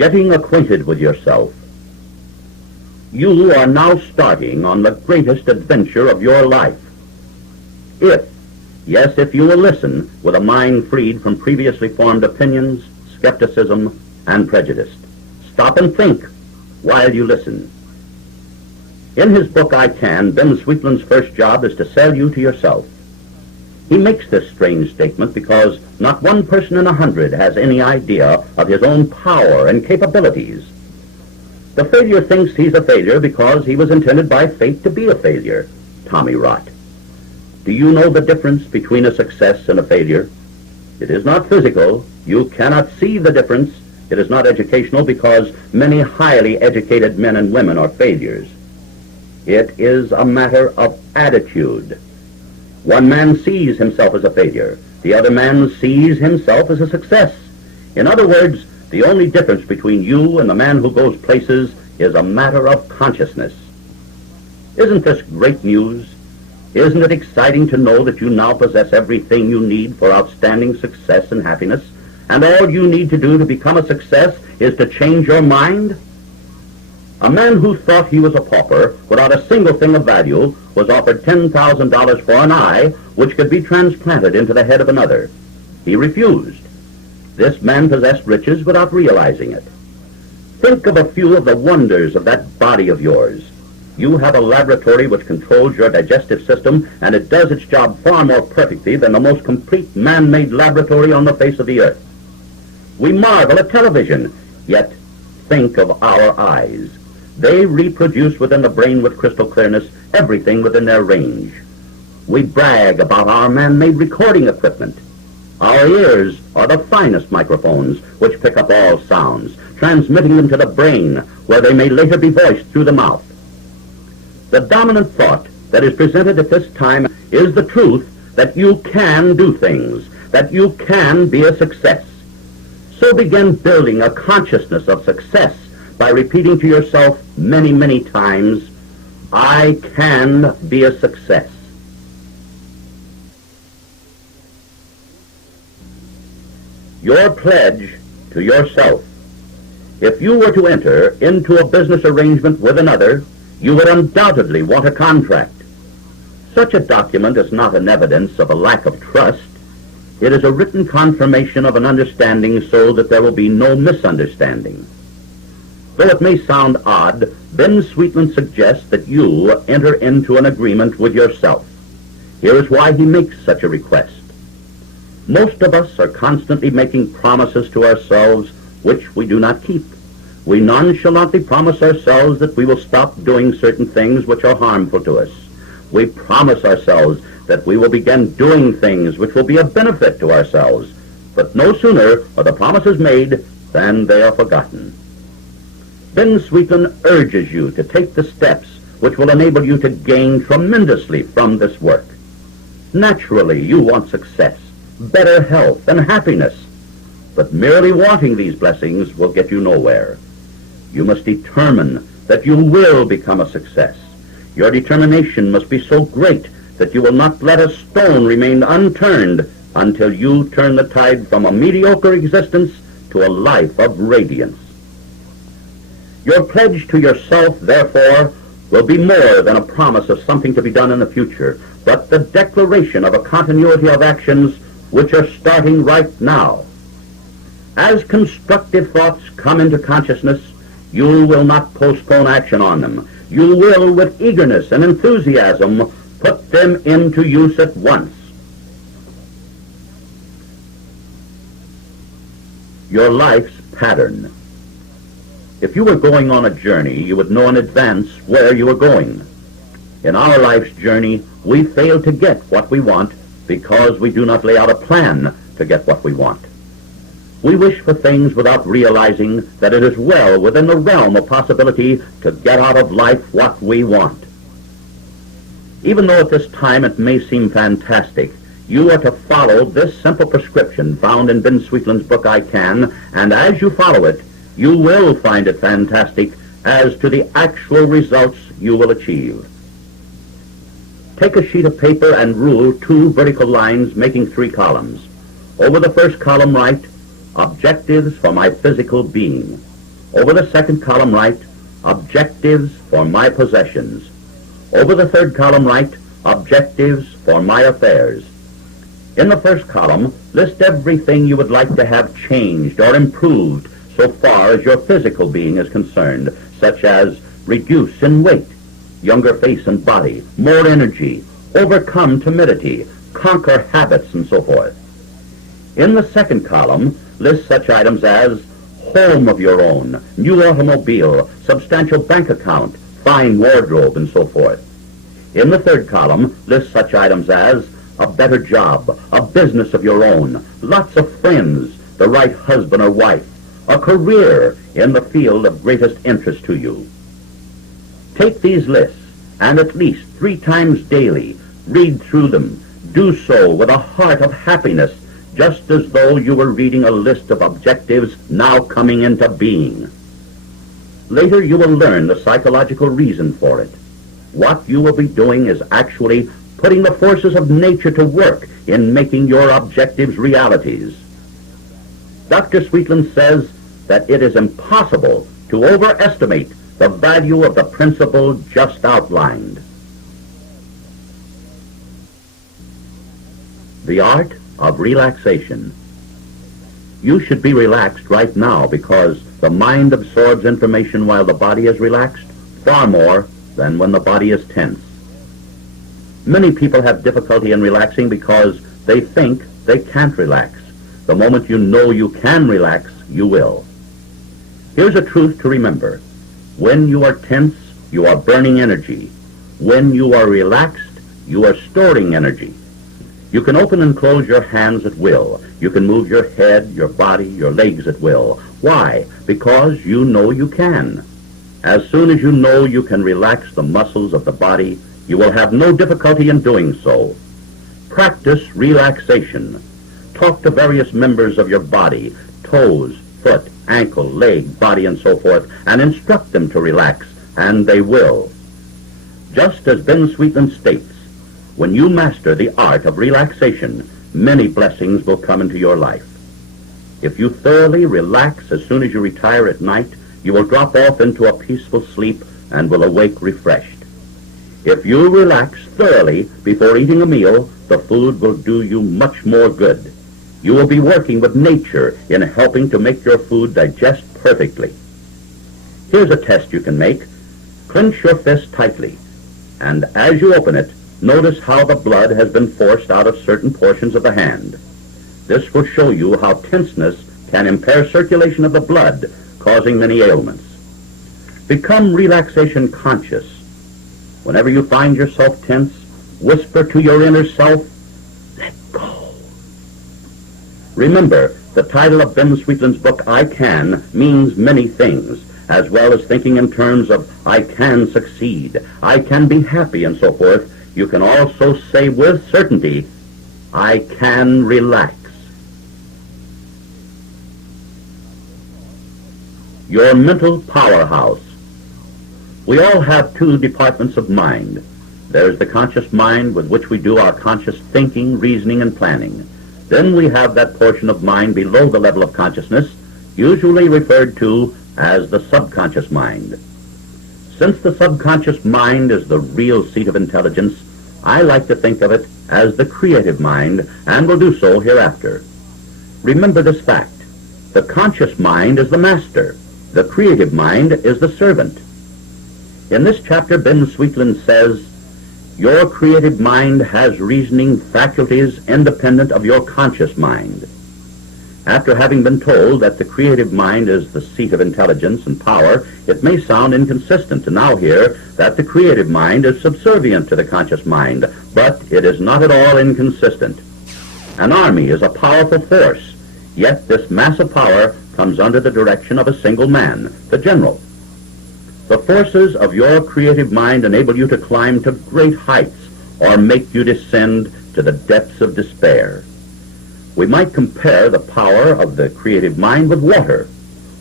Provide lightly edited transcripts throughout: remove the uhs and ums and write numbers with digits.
Getting acquainted with yourself. You are now starting on the greatest adventure of your life. If you will listen with a mind freed from previously formed opinions, skepticism, and prejudice. Stop and think while you listen. In his book, I Can, Ben Sweetland's first job is to sell you to yourself. He makes this strange statement because not one person in 100 has any idea of his own power and capabilities. The failure thinks he's a failure because he was intended by fate to be a failure. Tommy Rott. Do you know the difference between a success and a failure? It is not physical. You cannot see the difference. It is not educational because many highly educated men and women are failures. It is a matter of attitude. One man sees himself as a failure. The other man sees himself as a success. In other words, the only difference between you and the man who goes places is a matter of consciousness. Isn't this great news? Isn't it exciting to know that you now possess everything you need for outstanding success and happiness, and all you need to do to become a success is to change your mind? A man who thought he was a pauper without a single thing of value was offered $10,000 for an eye which could be transplanted into the head of another. He refused. This man possessed riches without realizing it. Think of a few of the wonders of that body of yours. You have a laboratory which controls your digestive system, and it does its job far more perfectly than the most complete man-made laboratory on the face of the earth. We marvel at television, yet think of our eyes. They reproduce within the brain with crystal clearness everything within their range. We brag about our man-made recording equipment. Our ears are the finest microphones which pick up all sounds, transmitting them to the brain, where they may later be voiced through the mouth. The dominant thought that is presented at this time is the truth that you can do things, that you can be a success. So begin building a consciousness of success by repeating to yourself many, many times, I can be a success. Your pledge to yourself. If you were to enter into a business arrangement with another, you would undoubtedly want a contract. Such a document is not an evidence of a lack of trust. It is a written confirmation of an understanding so that there will be no misunderstanding. Though it may sound odd, Ben Sweetland suggests that you enter into an agreement with yourself. Here is why he makes such a request. Most of us are constantly making promises to ourselves which we do not keep. We nonchalantly promise ourselves that we will stop doing certain things which are harmful to us. We promise ourselves that we will begin doing things which will be of benefit to ourselves. But no sooner are the promises made than they are forgotten. Ben Sweetland urges you to take the steps which will enable you to gain tremendously from this work. Naturally, you want success, better health, and happiness. But merely wanting these blessings will get you nowhere. You must determine that you will become a success. Your determination must be so great that you will not let a stone remain unturned until you turn the tide from a mediocre existence to a life of radiance. Your pledge to yourself, therefore, will be more than a promise of something to be done in the future, but the declaration of a continuity of actions which are starting right now. As constructive thoughts come into consciousness, you will not postpone action on them. You will, with eagerness and enthusiasm, put them into use at once. Your life's pattern. If you were going on a journey, you would know in advance where you were going. In our life's journey, we fail to get what we want because we do not lay out a plan to get what we want. We wish for things without realizing that it is well within the realm of possibility to get out of life what we want. Even though at this time it may seem fantastic, you are to follow this simple prescription found in Ben Sweetland's book, I Can, and as you follow it, you will find it fantastic as to the actual results you will achieve. Take a sheet of paper and rule 2 vertical lines making 3 columns. Over the first column write, objectives for my physical being. Over the second column write, objectives for my possessions. Over the third column write, objectives for my affairs. In the first column, list everything you would like to have changed or improved so far as your physical being is concerned, such as reduce in weight, younger face and body, more energy, overcome timidity, conquer habits, and so forth. In the second column, list such items as home of your own, new automobile, substantial bank account, fine wardrobe, and so forth. In the third column, list such items as a better job, a business of your own, lots of friends, the right husband or wife, a career in the field of greatest interest to you. Take these lists and at least 3 times daily read through them. Do so with a heart of happiness, just as though you were reading a list of objectives now coming into being. Later you will learn the psychological reason for it. What you will be doing is actually putting the forces of nature to work in making your objectives realities. Dr. Sweetland says that it is impossible to overestimate the value of the principle just outlined. The art of relaxation. You should be relaxed right now because the mind absorbs information while the body is relaxed far more than when the body is tense. Many people have difficulty in relaxing because they think they can't relax. The moment you know you can relax, you will. Here's a truth to remember. When you are tense, you are burning energy. When you are relaxed, you are storing energy. You can open and close your hands at will. You can move your head, your body, your legs at will. Why? Because you know you can. As soon as you know you can relax the muscles of the body, you will have no difficulty in doing so. Practice relaxation. Talk to various members of your body, toes, foot, ankle, leg, body, and so forth, and instruct them to relax, and they will. Just as Ben Sweetland states, when you master the art of relaxation, many blessings will come into your life. If you thoroughly relax as soon as you retire at night, you will drop off into a peaceful sleep and will awake refreshed. If you relax thoroughly before eating a meal, the food will do you much more good. You will be working with nature in helping to make your food digest perfectly. Here's a test you can make. Clench your fist tightly, and as you open it, notice how the blood has been forced out of certain portions of the hand. This will show you how tenseness can impair circulation of the blood, causing many ailments. Become relaxation conscious. Whenever you find yourself tense, whisper to your inner self, let go. Remember, the title of Ben Sweetland's book, I Can, means many things, as well as thinking in terms of I can succeed, I can be happy, and so forth. You can also say with certainty, I can relax. Your mental powerhouse. We all have 2 departments of mind. There's the conscious mind with which we do our conscious thinking, reasoning, and planning. Then we have that portion of mind below the level of consciousness, usually referred to as the subconscious mind. Since the subconscious mind is the real seat of intelligence, I like to think of it as the creative mind, and will do so hereafter. Remember this fact. The conscious mind is the master. The creative mind is the servant. In this chapter, Ben Sweetland says, your creative mind has reasoning faculties independent of your conscious mind. After having been told that the creative mind is the seat of intelligence and power, it may sound inconsistent to now hear that the creative mind is subservient to the conscious mind, but it is not at all inconsistent. An army is a powerful force, yet this mass of power comes under the direction of a single man, the general. The forces of your creative mind enable you to climb to great heights or make you descend to the depths of despair. We might compare the power of the creative mind with water.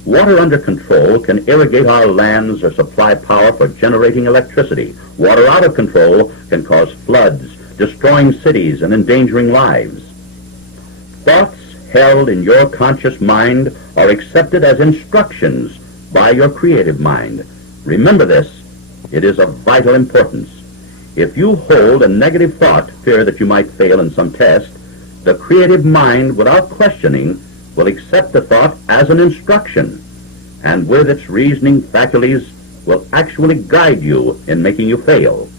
Water under control can irrigate our lands or supply power for generating electricity. Water out of control can cause floods, destroying cities and endangering lives. Thoughts held in your conscious mind are accepted as instructions by your creative mind. Remember this. It is of vital importance. If you hold a negative thought, fear that you might fail in some test, the creative mind, without questioning, will accept the thought as an instruction, and with its reasoning faculties will actually guide you in making you fail.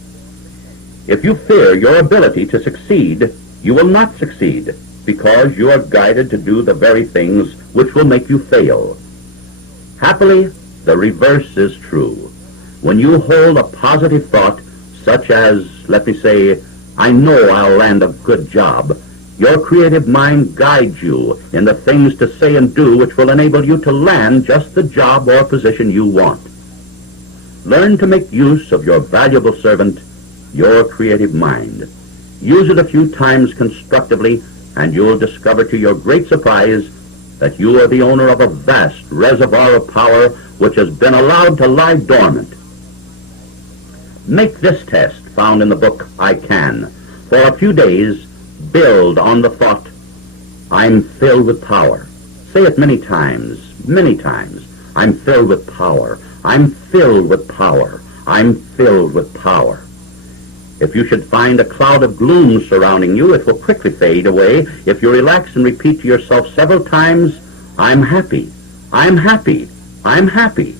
If you fear your ability to succeed, you will not succeed, because you are guided to do the very things which will make you fail. Happily, the reverse is true. When you hold a positive thought, such as, let me say, I know I'll land a good job, your creative mind guides you in the things to say and do which will enable you to land just the job or position you want. Learn to make use of your valuable servant, your creative mind. Use it a few times constructively, and you'll discover to your great surprise that you are the owner of a vast reservoir of power which has been allowed to lie dormant. Make this test, found in the book I Can. For a few days, build on the thought, I'm filled with power. Say it many times, many times. I'm filled with power. I'm filled with power. I'm filled with power. If you should find a cloud of gloom surrounding you, it will quickly fade away if you relax and repeat to yourself several times, I'm happy. I'm happy. I'm happy.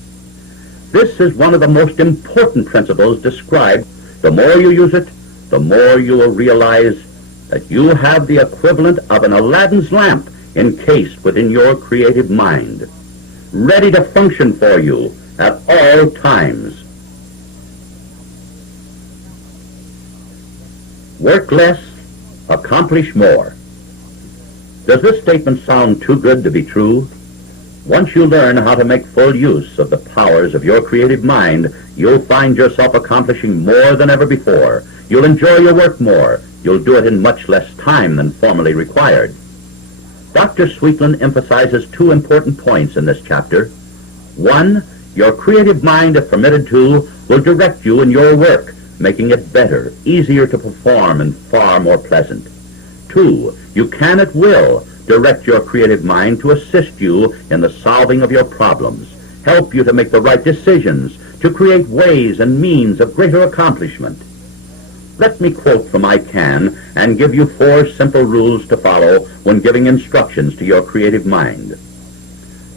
This is one of the most important principles described. The more you use it, the more you will realize that you have the equivalent of an Aladdin's lamp encased within your creative mind, ready to function for you at all times. Work less, accomplish more. Does this statement sound too good to be true? Once you learn how to make full use of the powers of your creative mind, you'll find yourself accomplishing more than ever before. You'll enjoy your work more. You'll do it in much less time than formerly required. Dr. Sweetland emphasizes two important points in this chapter. One, your creative mind, if permitted to, will direct you in your work, making it better, easier to perform, and far more pleasant. Two, you can at will direct your creative mind to assist you in the solving of your problems, help you to make the right decisions, to create ways and means of greater accomplishment. Let me quote from I Can and give you 4 simple rules to follow when giving instructions to your creative mind.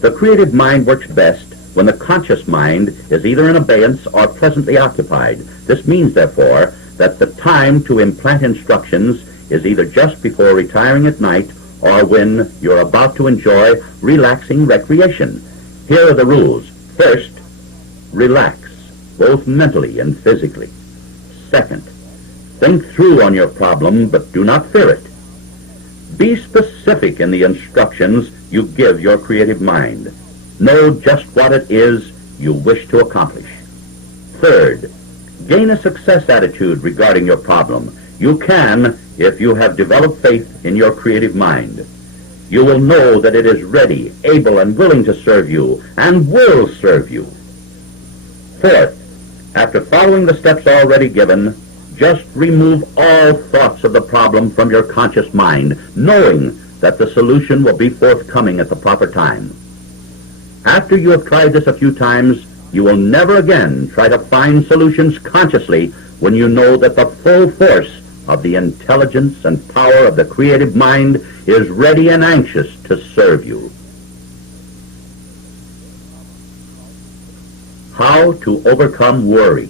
The creative mind works best when the conscious mind is either in abeyance or pleasantly occupied. This means, therefore, that the time to implant instructions is either just before retiring at night or when you're about to enjoy relaxing recreation. Here are the rules. First, relax, both mentally and physically. Second, think through on your problem, but do not fear it. Be specific in the instructions you give your creative mind. Know just what it is you wish to accomplish. Third, gain a success attitude regarding your problem. You can if you have developed faith in your creative mind. You will know that it is ready, able, and willing to serve you, and will serve you. Fourth, after following the steps already given, just remove all thoughts of the problem from your conscious mind, knowing that the solution will be forthcoming at the proper time. After you have tried this a few times, you will never again try to find solutions consciously when you know that the full force of the intelligence and power of the creative mind is ready and anxious to serve you. How to overcome worry.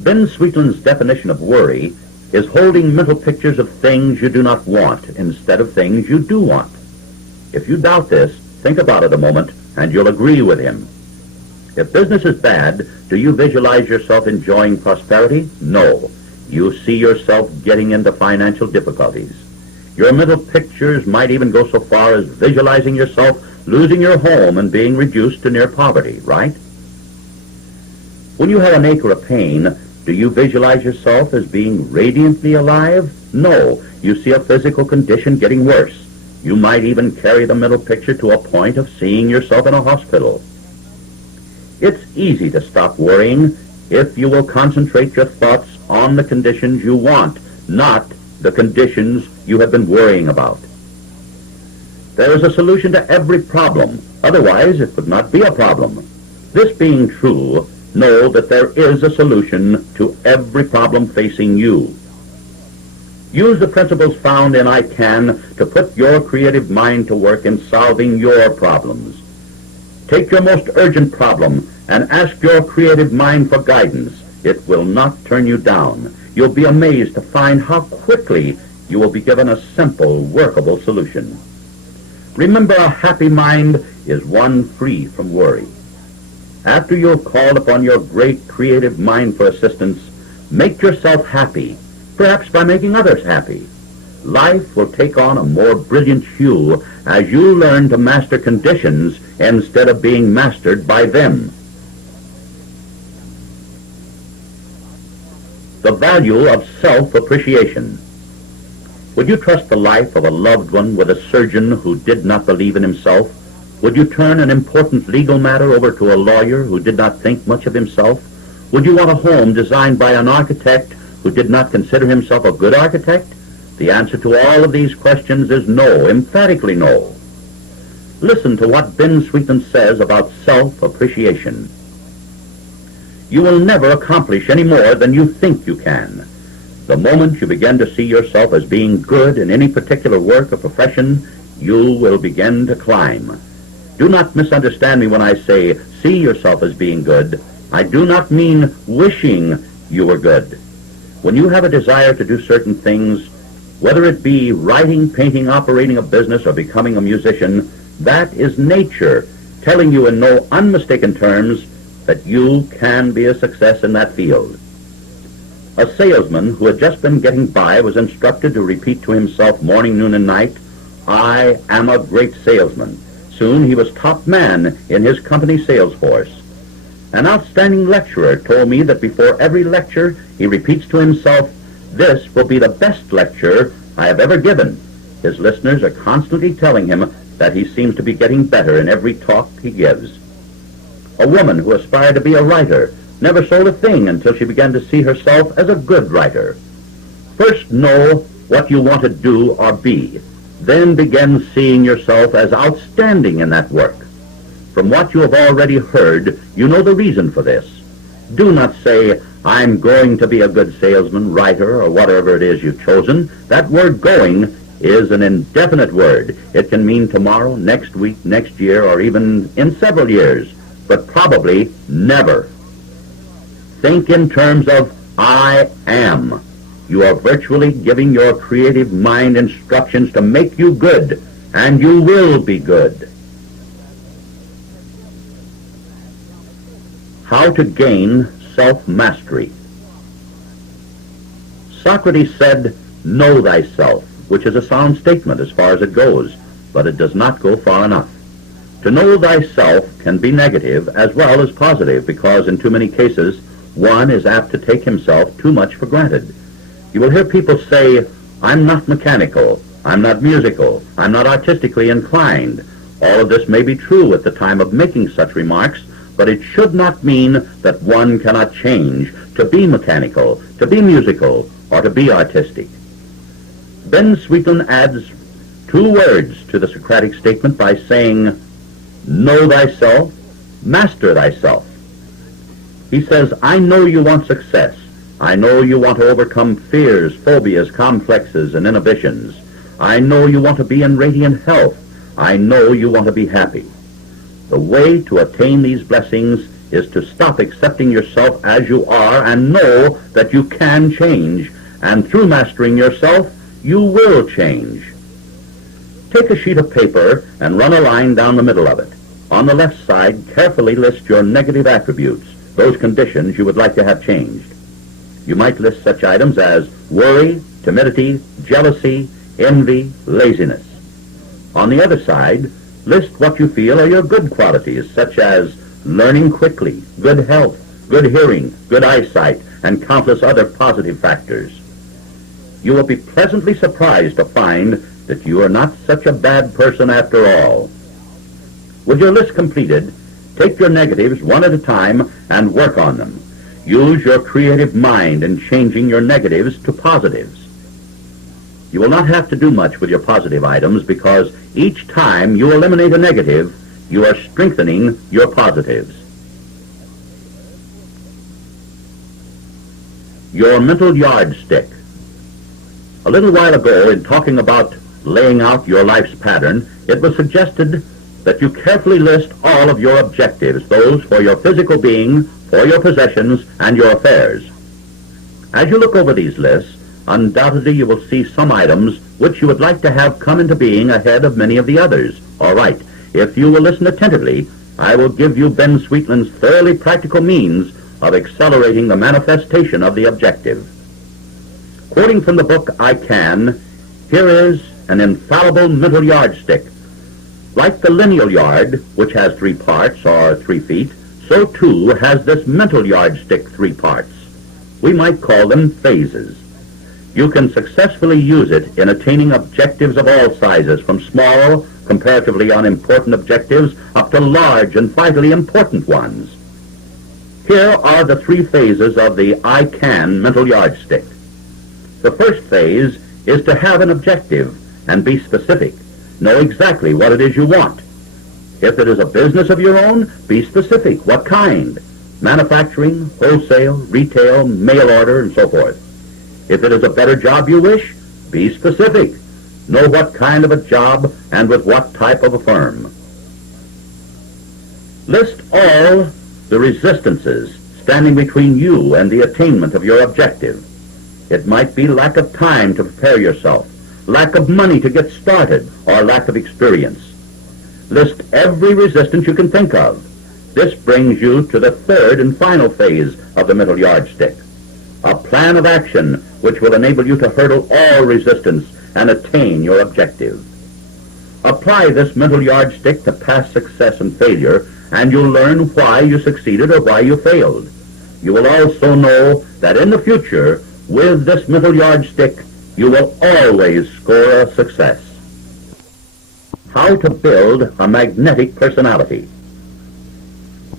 Ben Sweetland's definition of worry is holding mental pictures of things you do not want instead of things you do want. If you doubt this, think about it a moment and you'll agree with him. If business is bad, do you visualize yourself enjoying prosperity? No. You see yourself getting into financial difficulties. Your mental pictures might even go so far as visualizing yourself losing your home and being reduced to near poverty, right? When you have an ache or a pain, do you visualize yourself as being radiantly alive? No. You see a physical condition getting worse. You might even carry the mental picture to a point of seeing yourself in a hospital. It's easy to stop worrying if you will concentrate your thoughts on the conditions you want, not the conditions you have been worrying about. There is a solution to every problem. Otherwise, it would not be a problem. This being true, know that there is a solution to every problem facing you. Use the principles found in I Can to put your creative mind to work in solving your problems. Take your most urgent problem and ask your creative mind for guidance. It will not turn you down. You'll be amazed to find how quickly you will be given a simple, workable solution. Remember, a happy mind is one free from worry. After you have called upon your great creative mind for assistance, make yourself happy, perhaps by making others happy. Life will take on a more brilliant hue as you learn to master conditions instead of being mastered by them. The value of self-appreciation. Would you trust the life of a loved one with a surgeon who did not believe in himself? Would you turn an important legal matter over to a lawyer who did not think much of himself? Would you want a home designed by an architect who did not consider himself a good architect? The answer to all of these questions is no, emphatically no. Listen to what Ben Sweetman says about self-appreciation. You will never accomplish any more than you think you can. The moment you begin to see yourself as being good in any particular work or profession, you will begin to climb. Do not misunderstand me when I say see yourself as being good. I do not mean wishing you were good. When you have a desire to do certain things, whether it be writing, painting, operating a business, or becoming a musician, that is nature telling you in no unmistaken terms that you can be a success in that field. A salesman who had just been getting by was instructed to repeat to himself morning, noon, and night, "I am a great salesman." Soon he was top man in his company sales force. An outstanding lecturer told me that before every lecture he repeats to himself, "This will be the best lecture I have ever given." His listeners are constantly telling him that he seems to be getting better in every talk he gives. A woman who aspired to be a writer never sold a thing until she began to see herself as a good writer. First know what you want to do or be. Then begin seeing yourself as outstanding in that work. From what you have already heard, you know the reason for this. Do not say, "I'm going to be a good salesman, writer, or whatever it is you've chosen." That word "going" is an indefinite word. It can mean tomorrow, next week, next year, or even in several years, but probably never. Think in terms of I am. You are virtually giving your creative mind instructions to make you good, and you will be good. How to gain self-mastery. Socrates said, "Know thyself," which is a sound statement as far as it goes, but it does not go far enough. To know thyself can be negative as well as positive, because in too many cases one is apt to take himself too much for granted. You will hear people say, "I'm not mechanical, I'm not musical, I'm not artistically inclined." All of this may be true at the time of making such remarks, but it should not mean that one cannot change to be mechanical, to be musical, or to be artistic. Ben Sweetman adds two words to the Socratic statement by saying, "Know thyself, master thyself." He says, "I know you want success. I know you want to overcome fears, phobias, complexes, and inhibitions. I know you want to be in radiant health. I know you want to be happy." The way to attain these blessings is to stop accepting yourself as you are and know that you can change, and through mastering yourself, you will change. Take a sheet of paper and run a line down the middle of it. On the left side, carefully list your negative attributes, those conditions you would like to have changed. You might list such items as worry, timidity, jealousy, envy, laziness. On the other side, list what you feel are your good qualities, such as learning quickly, good health, good hearing, good eyesight, and countless other positive factors. You will be pleasantly surprised to find that you are not such a bad person after all. With your list completed, take your negatives one at a time and work on them. Use your creative mind in changing your negatives to positives. You will not have to do much with your positive items because each time you eliminate a negative, you are strengthening your positives. Your mental yardstick. A little while ago, in talking about laying out your life's pattern, it was suggested that you carefully list all of your objectives, those for your physical being, for your possessions, and your affairs. As you look over these lists, undoubtedly you will see some items which you would like to have come into being ahead of many of the others. All right, if you will listen attentively, I will give you Ben Sweetland's thoroughly practical means of accelerating the manifestation of the objective. Quoting from the book I Can, here is an infallible mental yardstick. Like the lineal yard, which has 3 parts, or 3 feet, so too has this mental yardstick 3 parts. We might call them phases. You can successfully use it in attaining objectives of all sizes, from small, comparatively unimportant objectives up to large and vitally important ones. Here are the 3 phases of the I Can mental yardstick. The first phase is to have an objective and be specific. Know exactly what it is you want. If it is a business of your own, be specific. What kind? Manufacturing, wholesale, retail, mail order, and so forth. If it is a better job you wish, be specific. Know what kind of a job and with what type of a firm. List all the resistances standing between you and the attainment of your objective. It might be lack of time to prepare yourself, lack of money to get started, or lack of experience. List every resistance you can think of. This brings you to the third and final phase of the mental yardstick, a plan of action which will enable you to hurdle all resistance and attain your objective. Apply this mental yardstick to past success and failure, and you'll learn why you succeeded or why you failed. You will also know that in the future, with this mental yardstick, you will always score a success. How to build a magnetic personality.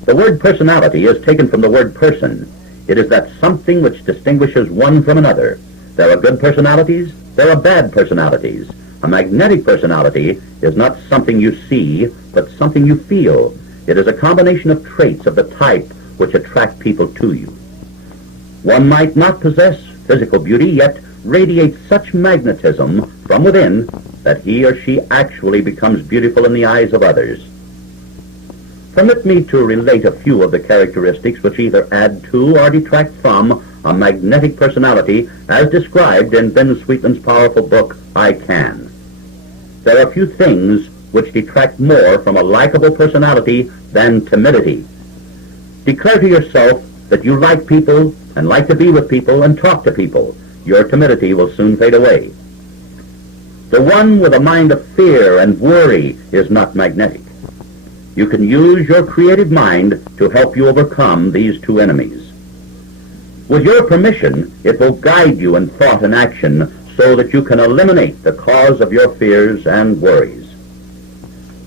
The word personality is taken from the word person. It is that something which distinguishes one from another. There are good personalities, there are bad personalities. A magnetic personality is not something you see, but something you feel. It is a combination of traits of the type which attract people to you. One might not possess physical beauty, yet radiate such magnetism from within that he or she actually becomes beautiful in the eyes of others. Permit me to relate a few of the characteristics which either add to or detract from a magnetic personality as described in Ben Sweetland's powerful book, I Can. There are few things which detract more from a likable personality than timidity. Declare to yourself that you like people and like to be with people and talk to people. Your timidity will soon fade away. The one with a mind of fear and worry is not magnetic. You can use your creative mind to help you overcome these 2 enemies. With your permission, it will guide you in thought and action so that you can eliminate the cause of your fears and worries.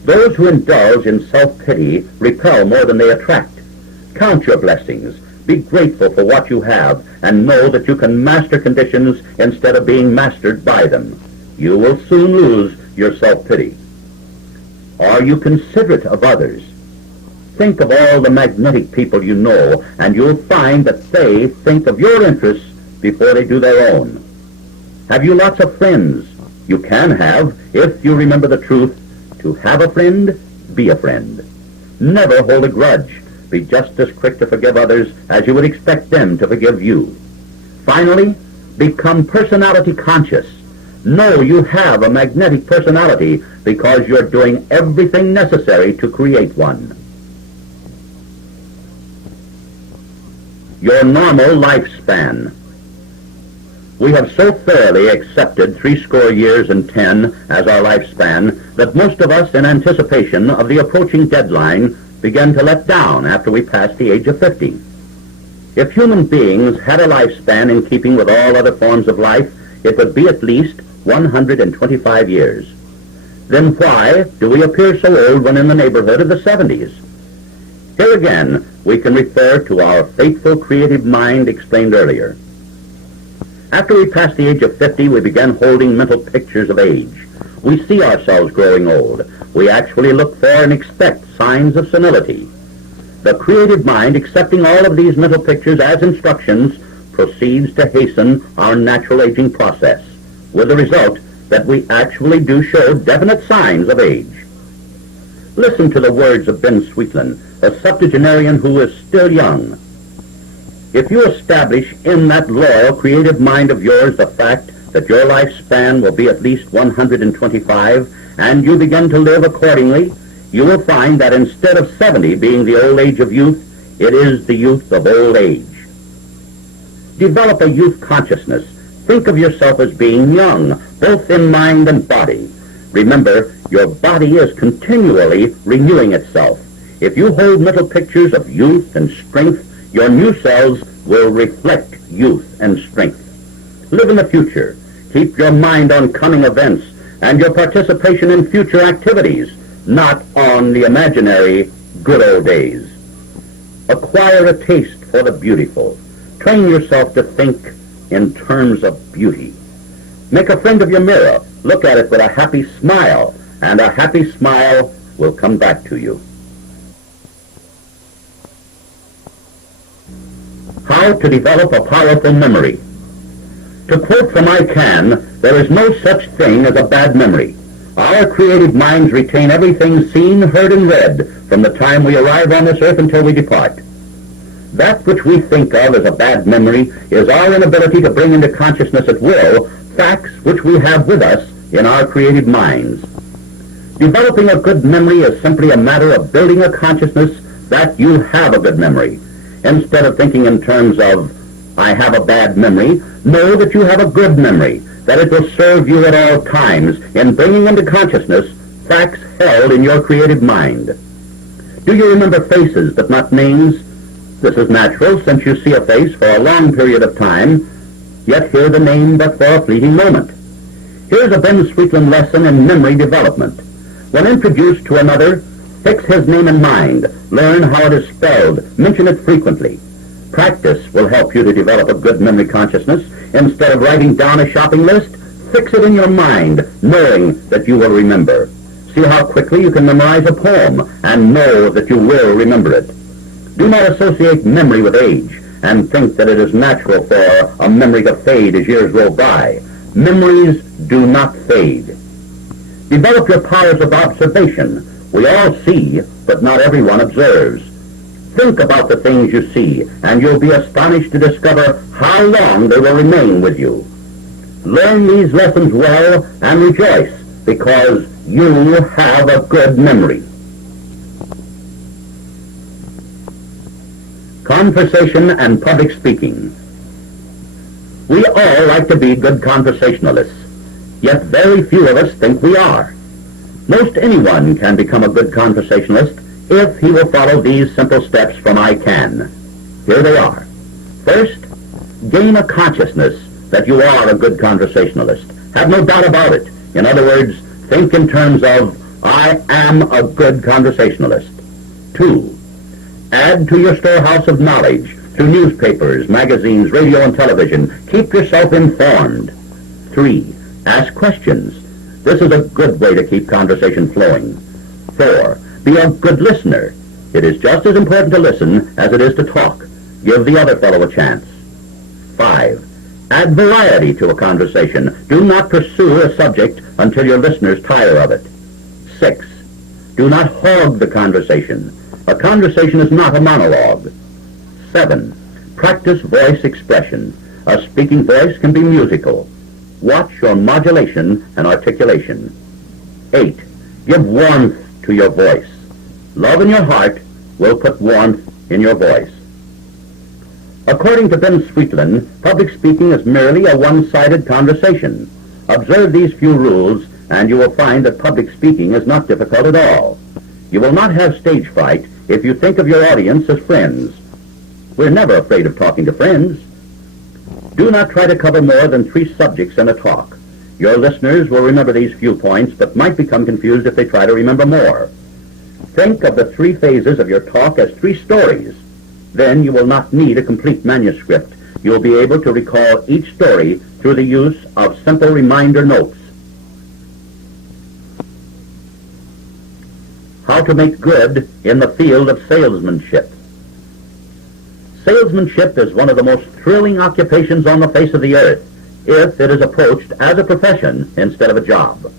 Those who indulge in self-pity repel more than they attract. Count your blessings. Be grateful for what you have, and know that you can master conditions instead of being mastered by them. You will soon lose your self-pity. Are you considerate of others? Think of all the magnetic people you know, and you'll find that they think of your interests before they do their own. Have you lots of friends? You can have, if you remember the truth. To have a friend, be a friend. Never hold a grudge. Be just as quick to forgive others as you would expect them to forgive you. Finally, become personality conscious. Know you have a magnetic personality because you're doing everything necessary to create one. Your normal lifespan. We have so thoroughly accepted 70 years and 10 as our lifespan that most of us, in anticipation of the approaching deadline, begin to let down after we pass the age of 50. If human beings had a lifespan in keeping with all other forms of life, it would be at least 125 years. Then why do we appear so old when in the neighborhood of the 70s? Here again, we can refer to our fateful creative mind explained earlier. After we pass the age of 50, we begin holding mental pictures of age. We see ourselves growing old. We actually look for and expect signs of senility. The creative mind, accepting all of these mental pictures as instructions, proceeds to hasten our natural aging process, with the result that we actually do show definite signs of age. Listen to the words of Ben Sweetland, a septuagenarian who is still young. If you establish in that loyal, creative mind of yours the fact that your lifespan will be at least 125, and you begin to live accordingly, you will find that instead of 70 being the old age of youth, it is the youth of old age. Develop a youth consciousness. Think of yourself as being young, both in mind and body. Remember, your body is continually renewing itself. If you hold mental pictures of youth and strength, your new cells will reflect youth and strength. Live in the future. Keep your mind on coming events and your participation in future activities, not on the imaginary good old days. Acquire a taste for the beautiful. Train yourself to think in terms of beauty. Make a friend of your mirror. Look at it with a happy smile, and a happy smile will come back to you. How to develop a powerful memory. To quote from I Can, there is no such thing as a bad memory. Our creative minds retain everything seen, heard, and read from the time we arrive on this earth until we depart. That which we think of as a bad memory is our inability to bring into consciousness at will facts which we have with us in our creative minds. Developing a good memory is simply a matter of building a consciousness that you have a good memory. Instead of thinking in terms of, I have a bad memory, know that you have a good memory, that it will serve you at all times in bringing into consciousness facts held in your creative mind. Do you remember faces but not names? This is natural, since you see a face for a long period of time, yet hear the name but for a fleeting moment. Here's a Ben Sweetland lesson in memory development. When introduced to another, fix his name in mind. Learn how it is spelled. Mention it frequently. Practice will help you to develop a good memory consciousness. Instead of writing down a shopping list, fix it in your mind, knowing that you will remember. See how quickly you can memorize a poem and know that you will remember it. Do not associate memory with age and think that it is natural for a memory to fade as years roll by. Memories do not fade. Develop your powers of observation. We all see, but not everyone observes. Think about the things you see, and you'll be astonished to discover how long they will remain with you. Learn these lessons well and rejoice, because you have a good memory. Conversation and public speaking. We all like to be good conversationalists, yet very few of us think we are. Most anyone can become a good conversationalist if he will follow these simple steps from I Can. Here they are. First, gain a consciousness that you are a good conversationalist. Have no doubt about it. In other words, think in terms of, I am a good conversationalist. 2, add to your storehouse of knowledge through newspapers, magazines, radio, and television. Keep yourself informed. 3, ask questions. This is a good way to keep conversation flowing. 4, be a good listener. It is just as important to listen as it is to talk. Give the other fellow a chance. 5, add variety to a conversation. Do not pursue a subject until your listeners tire of it. 6, do not hog the conversation. A conversation is not a monologue. 7, practice voice expression. A speaking voice can be musical. Watch your modulation and articulation. 8, give warmth to your voice. Love in your heart will put warmth in your voice. According to Ben Sweetland, public speaking is merely a one-sided conversation. Observe these few rules, and you will find that public speaking is not difficult at all. You will not have stage fright if you think of your audience as friends. We're never afraid of talking to friends. Do not try to cover more than 3 subjects in a talk. Your listeners will remember these few points, but might become confused if they try to remember more. Think of the 3 phases of your talk as 3 stories. Then you will not need a complete manuscript. you'll be able to recall each story through the use of simple reminder notes. How to make good in the field of salesmanship. Salesmanship is one of the most thrilling occupations on the face of the earth if it is approached as a profession instead of a job.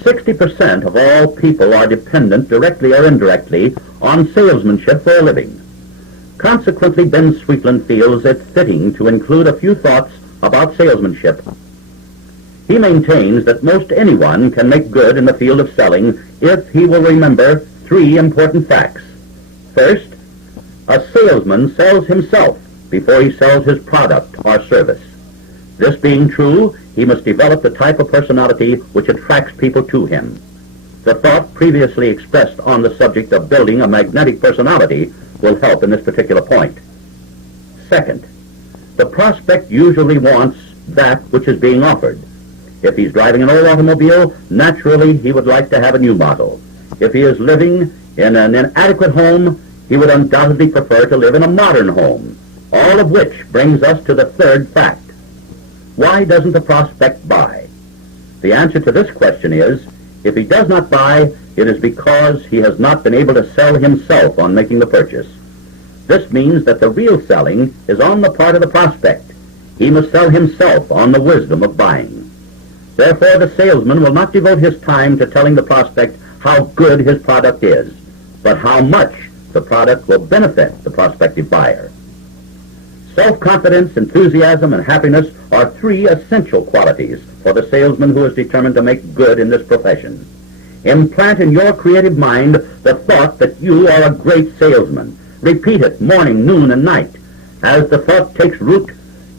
60% of all people are dependent, directly or indirectly, on salesmanship for a living. Consequently, Ben Sweetland feels it fitting to include a few thoughts about salesmanship. He maintains that most anyone can make good in the field of selling if he will remember 3 important facts. First, a salesman sells himself before he sells his product or service. This being true, he must develop the type of personality which attracts people to him. The thought previously expressed on the subject of building a magnetic personality will help in this particular point. Second, the prospect usually wants that which is being offered. If he's driving an old automobile, naturally he would like to have a new model. If he is living in an inadequate home, he would undoubtedly prefer to live in a modern home. All of which brings us to the third fact. Why doesn't the prospect buy? The answer to this question is, if he does not buy, it is because he has not been able to sell himself on making the purchase. This means that the real selling is on the part of the prospect. He must sell himself on the wisdom of buying. Therefore, the salesman will not devote his time to telling the prospect how good his product is, but how much the product will benefit the prospective buyer. Self-confidence, enthusiasm, and happiness are 3 essential qualities for the salesman who is determined to make good in this profession. Implant in your creative mind the thought that you are a great salesman. Repeat it morning, noon, and night. As the thought takes root,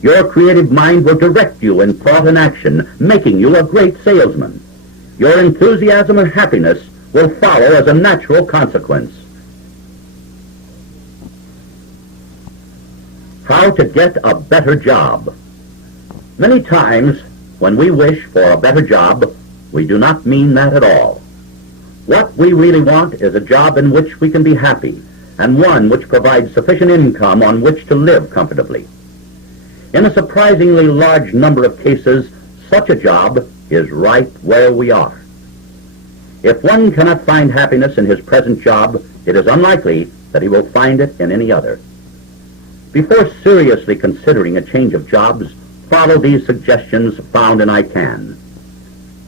your creative mind will direct you in thought and action, making you a great salesman. Your enthusiasm and happiness will follow as a natural consequence. How to get a better job. Many times, when we wish for a better job, we do not mean that at all. What we really want is a job in which we can be happy, and one which provides sufficient income on which to live comfortably. In a surprisingly large number of cases, such a job is right where we are. If one cannot find happiness in his present job, it is unlikely that he will find it in any other. Before seriously considering a change of jobs, follow these suggestions found in I Can.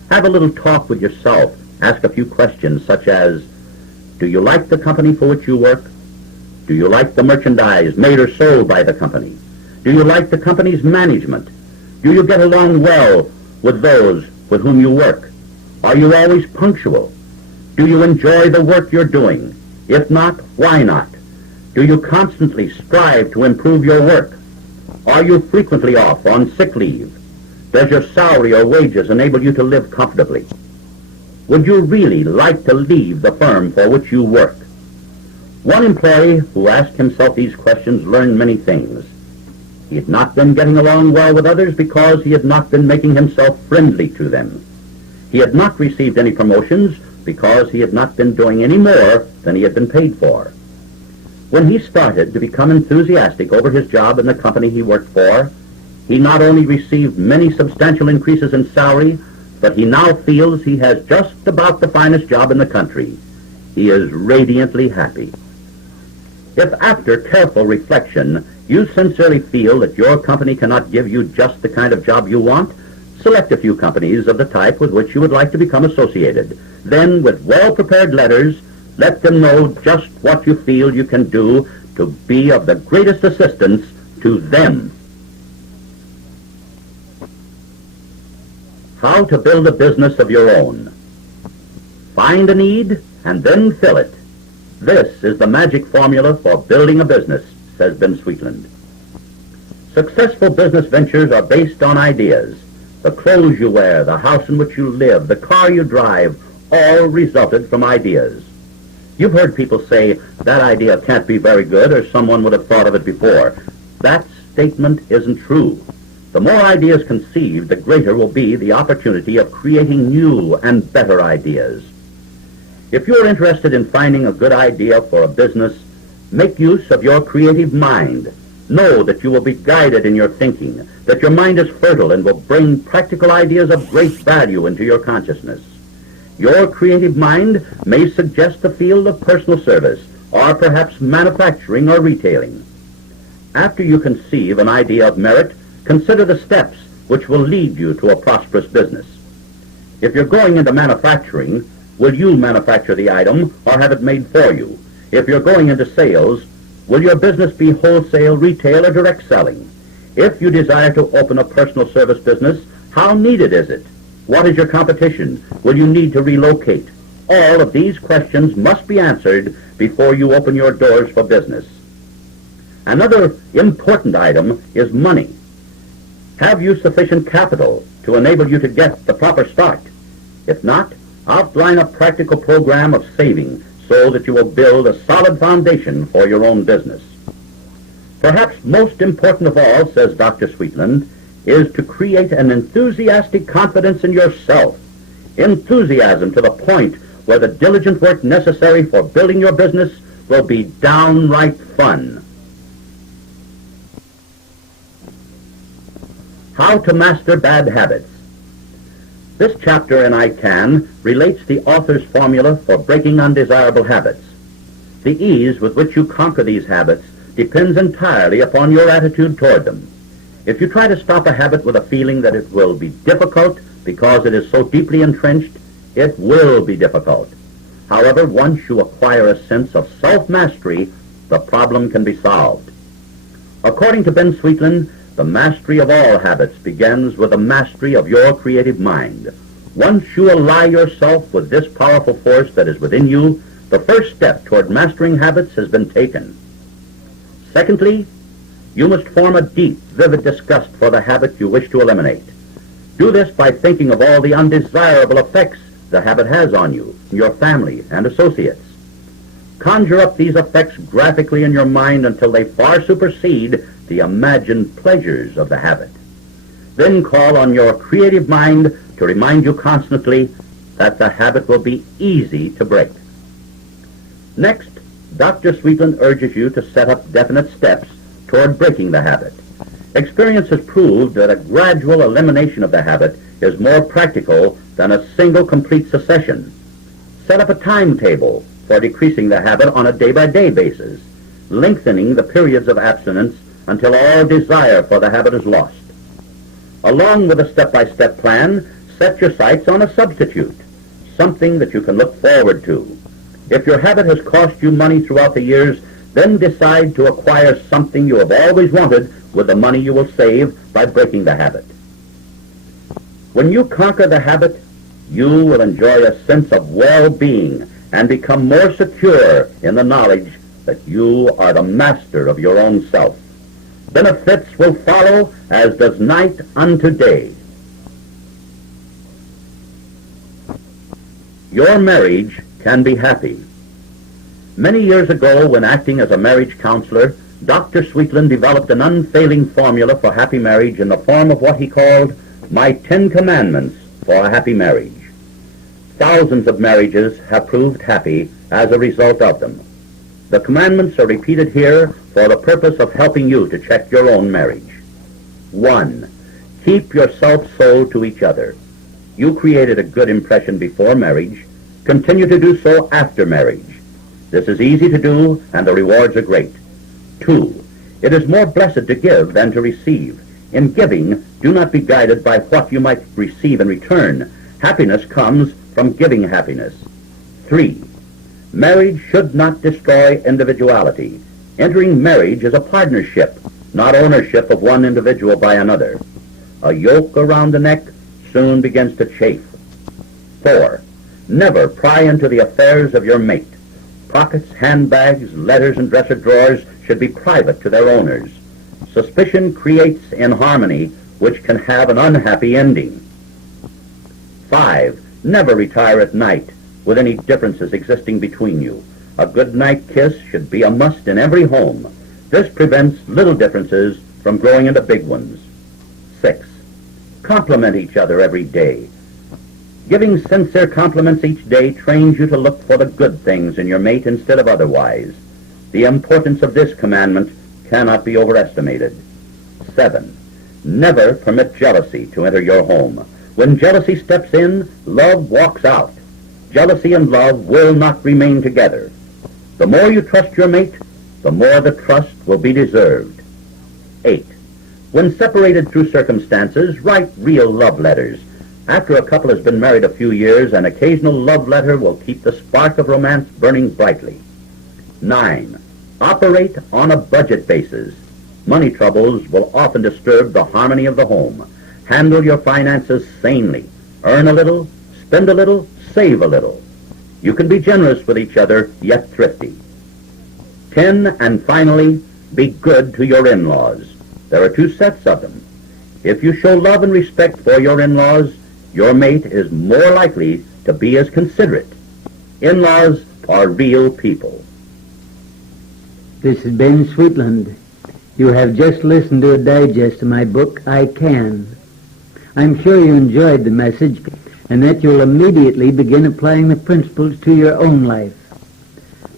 Have a little talk with yourself. Ask a few questions such as, do you like the company for which you work? Do you like the merchandise made or sold by the company? Do you like the company's management? Do you get along well with those with whom you work? Are you always punctual? Do you enjoy the work you're doing? If not, why not? Do you constantly strive to improve your work? Are you frequently off on sick leave? Does your salary or wages enable you to live comfortably? Would you really like to leave the firm for which you work? One employee who asked himself these questions learned many things. He had not been getting along well with others because he had not been making himself friendly to them. He had not received any promotions because he had not been doing any more than he had been paid for. When he started to become enthusiastic over his job in the company he worked for, he not only received many substantial increases in salary, but he now feels he has just about the finest job in the country. He is radiantly happy. If after careful reflection you sincerely feel that your company cannot give you just the kind of job you want, select a few companies of the type with which you would like to become associated. Then, with well-prepared letters, let them know just what you feel you can do to be of the greatest assistance to them. How to build a business of your own. Find a need and then fill it. This is the magic formula for building a business, says Ben Sweetland. Successful business ventures are based on ideas. The clothes you wear, the house in which you live, the car you drive, all resulted from ideas. You've heard people say, that idea can't be very good, or someone would have thought of it before. That statement isn't true. The more ideas conceived, the greater will be the opportunity of creating new and better ideas. If you're interested in finding a good idea for a business, make use of your creative mind. Know that you will be guided in your thinking, that your mind is fertile and will bring practical ideas of great value into your consciousness. Your creative mind may suggest the field of personal service, or perhaps manufacturing or retailing. After you conceive an idea of merit, consider the steps which will lead you to a prosperous business. If you're going into manufacturing, will you manufacture the item or have it made for you? If you're going into sales, will your business be wholesale, retail, or direct selling? If you desire to open a personal service business, how needed is it? What is your competition? Will you need to relocate? All of these questions must be answered before you open your doors for business. Another important item is money. Have you sufficient capital to enable you to get the proper start? If not, outline a practical program of saving so that you will build a solid foundation for your own business. Perhaps most important of all, says Dr. Sweetland, is to create an enthusiastic confidence in yourself. Enthusiasm to the point where the diligent work necessary for building your business will be downright fun. How to master bad habits. This chapter in I Can relates the author's formula for breaking undesirable habits. The ease with which you conquer these habits depends entirely upon your attitude toward them. If you try to stop a habit with a feeling that it will be difficult because it is so deeply entrenched, it will be difficult. However, once you acquire a sense of self-mastery, the problem can be solved. According to Ben Sweetland, the mastery of all habits begins with the mastery of your creative mind. Once you ally yourself with this powerful force that is within you, the first step toward mastering habits has been taken. Secondly, you must form a deep, vivid disgust for the habit you wish to eliminate. Do this by thinking of all the undesirable effects the habit has on you, your family, and associates. Conjure up these effects graphically in your mind until they far supersede the imagined pleasures of the habit. Then call on your creative mind to remind you constantly that the habit will be easy to break. Next, Dr. Sweetland urges you to set up definite steps toward breaking the habit. Experience has proved that a gradual elimination of the habit is more practical than a single complete cessation. Set up a timetable for decreasing the habit on a day-by-day basis, lengthening the periods of abstinence until all desire for the habit is lost. Along with a step-by-step plan, set your sights on a substitute, something that you can look forward to. If your habit has cost you money throughout the years, then decide to acquire something you have always wanted with the money you will save by breaking the habit. When you conquer the habit, you will enjoy a sense of well-being and become more secure in the knowledge that you are the master of your own self. Benefits will follow as does night unto day. Your marriage can be happy. Many years ago, when acting as a marriage counselor, Dr. Sweetland developed an unfailing formula for happy marriage in the form of what he called my 10 Commandments for a happy marriage. Thousands of marriages have proved happy as a result of them. The commandments are repeated here for the purpose of helping you to check your own marriage. 1. Keep yourself sold to each other. You created a good impression before marriage. Continue to do so after marriage. This is easy to do, and the rewards are great. 2. It is more blessed to give than to receive. In giving, do not be guided by what you might receive in return. Happiness comes from giving happiness. 3. Marriage should not destroy individuality. Entering marriage is a partnership, not ownership of one individual by another. A yoke around the neck soon begins to chafe. 4. Never pry into the affairs of your mate. Pockets, handbags, letters, and dresser drawers should be private to their owners. Suspicion creates inharmony, which can have an unhappy ending. 5. Never retire at night with any differences existing between you. A good night kiss should be a must in every home. This prevents little differences from growing into big ones. 6. Compliment each other every day. Giving sincere compliments each day trains you to look for the good things in your mate instead of otherwise. The importance of this commandment cannot be overestimated. 7. Never permit jealousy to enter your home. When jealousy steps in, love walks out. Jealousy and love will not remain together. The more you trust your mate, the more the trust will be deserved. 8. When separated through circumstances, write real love letters. After a couple has been married a few years, an occasional love letter will keep the spark of romance burning brightly. 9. Operate on a budget basis. Money troubles will often disturb the harmony of the home. Handle your finances sanely. Earn a little, spend a little, save a little. You can be generous with each other, yet thrifty. 10, and finally, be good to your in-laws. There are 2 sets of them. If you show love and respect for your in-laws, your mate is more likely to be as considerate. In-laws are real people. This is Ben Sweetland. You have just listened to a digest of my book, I Can. I'm sure you enjoyed the message and that you'll immediately begin applying the principles to your own life.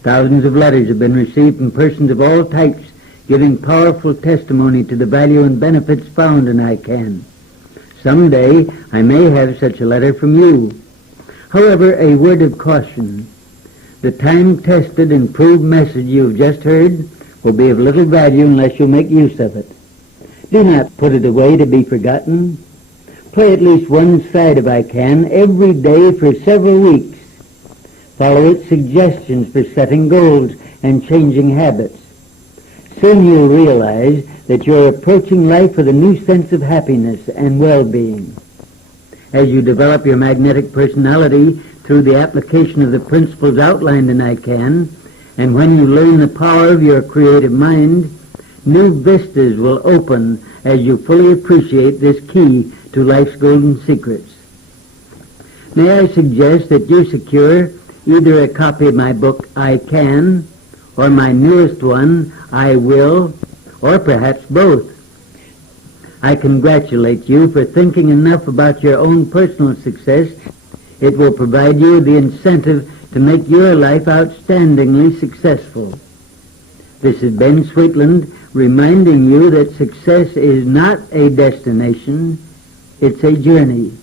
Thousands of letters have been received from persons of all types giving powerful testimony to the value and benefits found in I Can. Someday I may have such a letter from you. However, a word of caution. The time-tested and proved message you've just heard will be of little value unless you make use of it. Do not put it away to be forgotten. Play at least one side of I Can every day for several weeks. Follow its suggestions for setting goals and changing habits. Soon you'll realize that you're approaching life with a new sense of happiness and well-being. As you develop your magnetic personality through the application of the principles outlined in I Can, and when you learn the power of your creative mind, new vistas will open as you fully appreciate this key to life's golden secrets. May I suggest that you secure either a copy of my book, I Can, or my newest one, I Will, or perhaps both. I congratulate you for thinking enough about your own personal success. It will provide you the incentive to make your life outstandingly successful. This is Ben Sweetland reminding you that success is not a destination, it's a journey.